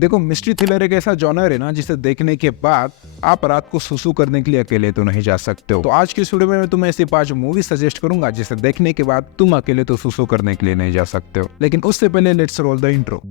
देखो, mystery thriller एक ऐसा जॉनर है ना जिसे देखने के बाद आप रात को सुसु करने के लिए अकेले तो नहीं जा सकते हो। तो आज की इस वीडियो में मैं तुम्हें ऐसी 5 मूवी सजेस्ट करूंगा जिसे देखने के बाद तुम अकेले तो सुसु करने के लिए नहीं जा सकते हो। लेकिन उससे पहले let's roll the intro.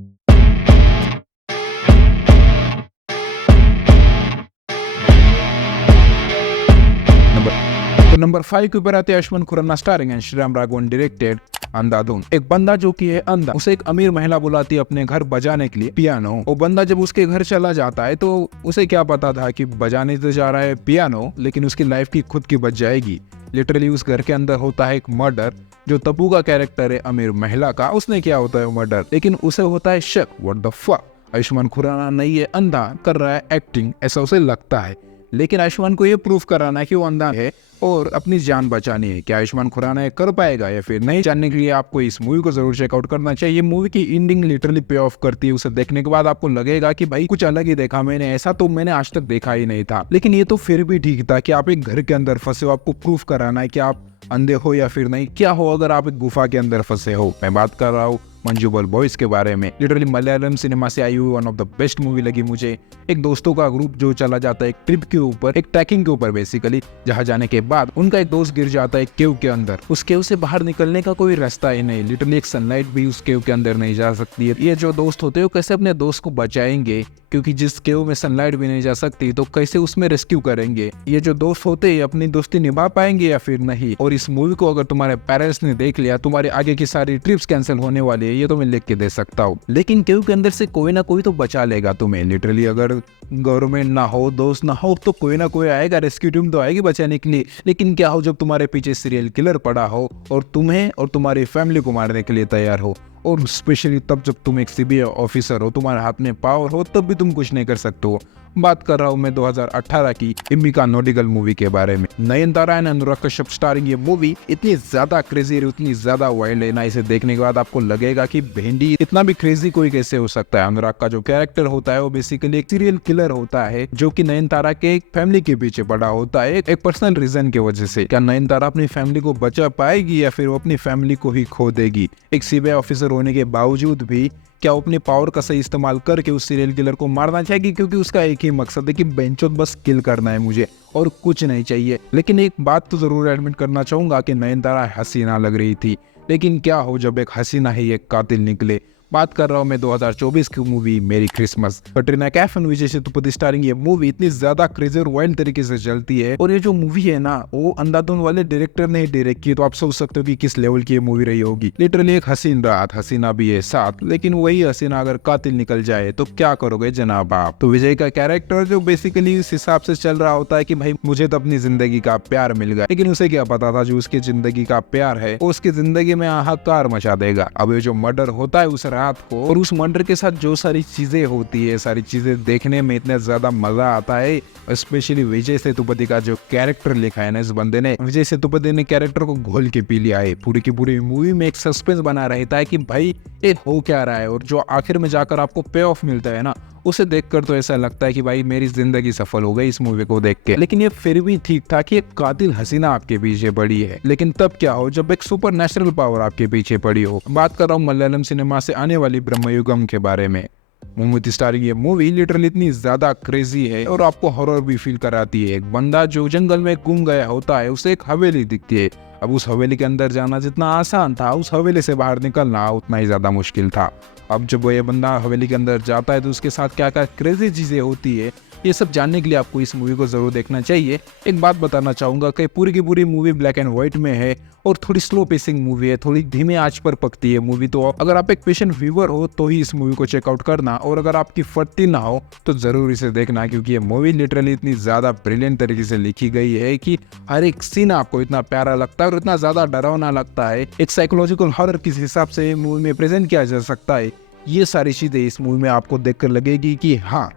Number 5 के ऊपर आते हैं Ayushmann Khurrana starring and Sriram Raghavan directed Andhadhun. एक बंदा जो कि है अंधा, उसे एक अमीर महिला बुलाती है अपने घर बजाने के लिए पियानो। वो बंदा जब उसके घर चला जाता है तो उसे क्या पता था कि बजाने तो जा रहा है पियानो, लेकिन उसकी लाइफ की खुद की बच जाएगी। लिटरली उस घर के अंदर होता है एक मर्डर। जो तब्बू का कैरेक्टर है अमीर महिला का, उसने किया होता है मर्डर, लेकिन उसे होता है शक, what the fuck, Ayushmann Khurrana नहीं है अंधा, कर रहा है एक्टिंग, ऐसा उसे लगता है। लेकिन आयुष्मान को ये प्रूफ कराना है कि वो अंधा है और अपनी जान बचानी है। क्या आयुष्मान खुराना ये कर पाएगा या फिर नहीं, जानने के लिए आपको इस मूवी को जरूर चेकआउट करना चाहिए। मूवी की एंडिंग लिटरली पे ऑफ करती है। उसे देखने के बाद आपको लगेगा कि भाई कुछ अलग ही देखा मैंने, ऐसा तो मैंने आज तक देखा ही नहीं था। लेकिन ये तो फिर भी ठीक था कि आप एक घर के अंदर फंसे हो, आपको प्रूफ कराना है कि आप अंधे हो या फिर नहीं। क्या हो अगर आप एक गुफा के अंदर फंसे हो। मैं बात कर रहा हूँ मंजूबल बॉयज के बारे में। लिटरली मलयालम सिनेमा से आई हुई one of the best movie लगी मुझे। एक दोस्तों का ग्रुप जो चला जाता है एक ट्रिप के ऊपर, एक ट्रैकिंग के ऊपर बेसिकली, जहाँ जाने के बाद उनका एक दोस्त गिर जाता है केव के अंदर। उस केव से बाहर निकलने का कोई रास्ता ही नहीं। लिटरली एक सनलाइट भी उस केव के अंदर नहीं जा सकती है। ये जो दोस्त होते हैं कैसे अपने दोस्त को बचाएंगे, क्योंकि जिस केव में सनलाइट भी नहीं जा सकती तो कैसे उसमें रेस्क्यू करेंगे। ये जो दोस्त होते हैं अपनी दोस्ती निभा पाएंगे या फिर नहीं। और इस मूवी को अगर तुम्हारे पेरेंट्स ने देख लिया, तुम्हारे आगे की सारी ट्रिप्स कैंसिल होने वाली है, ये तो मैं लिख के दे सकता हूँ। लेकिन केव के अंदर से कोई ना कोई तो बचा लेगा तुम्हें। लिटरली अगर गवर्नमेंट ना हो, दोस्त ना हो, तो कोई ना कोई आएगा, रेस्क्यू टीम तो आएगी बचाने के लिए। लेकिन क्या हो जब तुम्हारे पीछे सीरियल किलर पड़ा हो और तुम्हें और तुम्हारी फैमिली को मारने के लिए तैयार हो, और स्पेशली तब जब तुम एक सीबीआई ऑफिसर हो, तुम्हारे हाथ में पावर हो, तब भी तुम कुछ नहीं कर सकते हो। बात कर रहा हूँ मैं 2018 की इम्मिका नोडिगल मूवी के बारे में। नयनतारा एंड अनुराग कश्यप स्टारिंग ये मूवी इतनी ज्यादा क्रेजी है, इतनी ज्यादा वाइल्ड है ना, इसे देखने के बाद आपको लगेगा कि भेंडी इतना भी क्रेजी कोई कैसे हो सकता है। अनुराग का जो कैरेक्टर होता है वो बेसिकली एक सीरियल किलर होता है जो कि नयनतारा के एक फैमिली के पीछे पड़ा होता है एक पर्सनल रीजन की वजह से। क्या नयनतारा अपनी फैमिली को बचा पाएगी या फिर वो अपनी फैमिली को ही खो देगी। एक सीबीआई ऑफिसर होने के बावजूद भी क्या वो अपनी पावर का सही इस्तेमाल करके उस सीरियल किलर को मारना चाहेगी, क्योंकि उसका एक ही मकसद है कि बेंचों बस किल करना है मुझे और कुछ नहीं चाहिए। लेकिन एक बात तो जरूर एडमिट करना चाहूंगा कि नयनतारा हसीना लग रही थी, लेकिन क्या हो जब एक हसीना ही एक कातिल निकले। बात कर रहा हूँ मैं 2024 की मूवी मेरी Christmas. Katrina Kaif and Vijay Sethupathi starring ये मूवी इतनी ज्यादा क्रेजी और वाइल्ड तरीके से चलती है। और ये जो मूवी है ना, वो अंधाधुन वाले डायरेक्टर ने डायरेक्ट की, तो आप सोच सकते हो कि किस लेवल की ये मूवी रही होगी। लिटरली एक हसीन रात, हसीना भी है साथ, लेकिन वही हसीना अगर कातिल निकल जाए तो क्या करोगे जनाब आप। तो विजय का कैरेक्टर जो बेसिकली इस हिसाब से चल रहा होता है कि भाई मुझे तो अपनी जिंदगी का प्यार मिल गया, लेकिन उसे क्या पता था जो उसकी जिंदगी का प्यार है वो उसकी जिंदगी में हाहाकार मचा देगा। अब ये जो मर्डर होता है उस रात को, और उस मर्डर के साथ जो सारी चीजें होती है, सारी चीजें देखने में इतना ज्यादा मजा आता है। स्पेशली विजय सेतुपति का जो कैरेक्टर लिखा है ना इस बंदे ने, विजय सेतुपति ने कैरेक्टर को घोल के पी लिया है। पूरी की पूरी मूवी में एक सस्पेंस बना रहता है कि भाई ये हो क्या रहा है, और जो आखिर में जाकर आपको पे ऑफ मिलता है ना, उसे देखकर तो ऐसा लगता है कि भाई मेरी जिंदगी सफल हो गई इस मूवी को देख के। लेकिन ये फिर भी ठीक था कि एक कातिल हसीना आपके पीछे पड़ी है, लेकिन तब क्या हो जब एक सुपर नेचुरल पावर आपके पीछे पड़ी हो। बात कर रहा हूँ मलयालम सिनेमा से आने वाली ब्रह्मयुगम के बारे में। मम्मूटी स्टारिंग ये मूवी लिटरली इतनी ज्यादा क्रेजी है और आपको हॉरर भी फील कराती है। एक बंदा जो जंगल में गुम गया होता है, उसे एक हवेली दिखती है। अब उस हवेली के अंदर जाना जितना आसान था, उस हवेली से बाहर निकलना उतना ही ज्यादा मुश्किल था। अब जब वो ये बंदा हवेली के अंदर जाता है तो उसके साथ क्या क्या क्रेजी चीजें होती है, ये सब जानने के लिए आपको इस मूवी को जरूर देखना चाहिए। एक बात बताना चाहूंगा कि पूरी की पूरी मूवी ब्लैक एंड व्हाइट में है और थोड़ी स्लो पेसिंग मूवी है, थोड़ी धीमे आंच पर पकती है मूवी। तो अगर आप एक पेशेंट व्यूअर हो तो ही इस मूवी को चेकआउट करना, और अगर आपकी फटती ना हो तो जरूर इसे देखना, क्योंकि ये मूवी लिटरली इतनी ज्यादा ब्रिलियंट तरीके से लिखी गई है कि हर एक सीन आपको इतना प्यारा लगता है और इतना ज्यादा डरावना लगता है। एक साइकोलॉजिकल हॉरर किस हिसाब से मूवी में प्रेजेंट किया जा सकता है, ये सारी चीजें इस मूवी में आपको देखकर लगेगी कि हाँ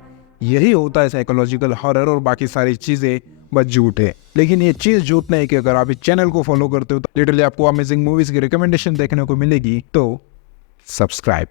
यही होता है साइकोलॉजिकल हॉरर, और बाकी सारी चीजें बस झूठ है। लेकिन ये चीज झूठ नहीं कि अगर आप इस चैनल को फॉलो करते हो तो लिटरली आपको अमेजिंग मूवीज की रिकमेंडेशन देखने को मिलेगी। तो सब्सक्राइब।